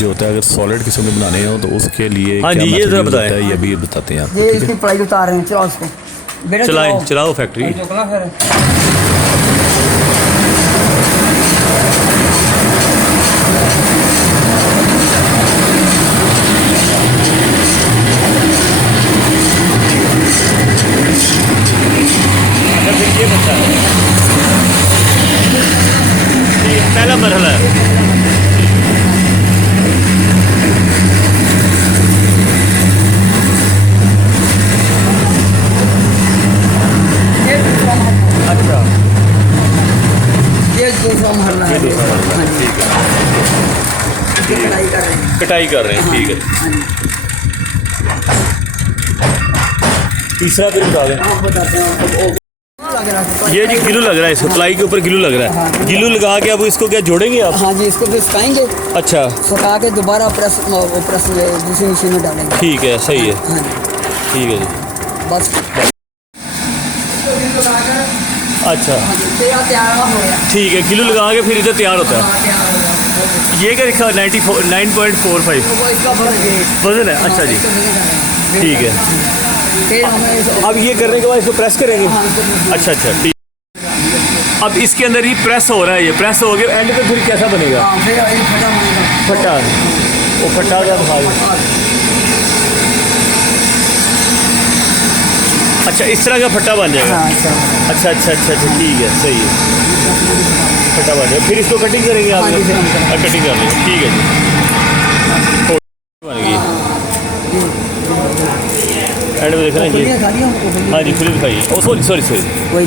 जो होता है अगर सॉलिड किस्म में बनाने हो तो उसके लिए हाँ क्या जी, ये method ज़रा use होता बताएं। है ये भी बताते हैं ये आपको, ठीक इसकी है। पढ़ाई उतार रहे हैं, चलाओ इसको बेटा, चलाएं, चलाओ फैक्ट्री। चलाओ फिर। अच्छा फिर ये बचा है, ये पहला मरहला है। ये दूसरा महल, अच्छा, ये दूसरा महल है। ये दूसरा मरहला हाँ है, जी, ठीक है। इसकी पढ़ाई कर रहे हैं। कटाई कर रहे हैं, ठीक है। हाँ जी, तीसरा फिर बता दें। हाँ बताते हैं आपको। लग रहा है ये जी गिलू लग रहा है, इसको प्लाई के ऊपर गिलू लग रहा है। गिलू लगा के अब इसको क्या जोड़ेंगे आप? हाँ जी, इसको फिर सुखाएंगे, अच्छा, सुखा के दोबारा प्रेस में दूसरी मशीन में डालेंगे। ठीक है, सही है, हाँ जी, ठीक है जी। बस अच्छा, तैयार हो गया। ठीक है, गिलू लगा के फिर इधर तैयार होता है। हाँ, तैयार हो गया। ये क्या लिखा है? 9.45 तो वो इसका वजन है। अच्छा जी, ठीक है। फिर हमें अब ये करने के बाद इसको प्रेस करेंगे। हाँ, इसको अच्छा अच्छा, ठीक। अब इसके अंदर ही प्रेस हो रहा है, ये प्रेस हो गया, एंड पे फिर कैसा बनेगा? हाँ, फिर ये फटा बनेगा। फट्टा, वो फट्टा का भाग। अच्छा, इस तरह का फट्टा बन जाएगा। हाँ, अच्छा। अच्छा अच्छा अच्छा अच्छा, ठीक है, सही है, फट्टा बन जाएगा। फिर इसको कटिंग करेंगे आप? हाँ जी, फिर हम करेंगे। कटिंग कर लेंगे, ठीक है जी। बन गई, एंड में देखना ये। खुलियाँ खा रही हैं, हाँ जी, खुली दिखाइए। ओ सॉरी सॉरी सॉरी, वही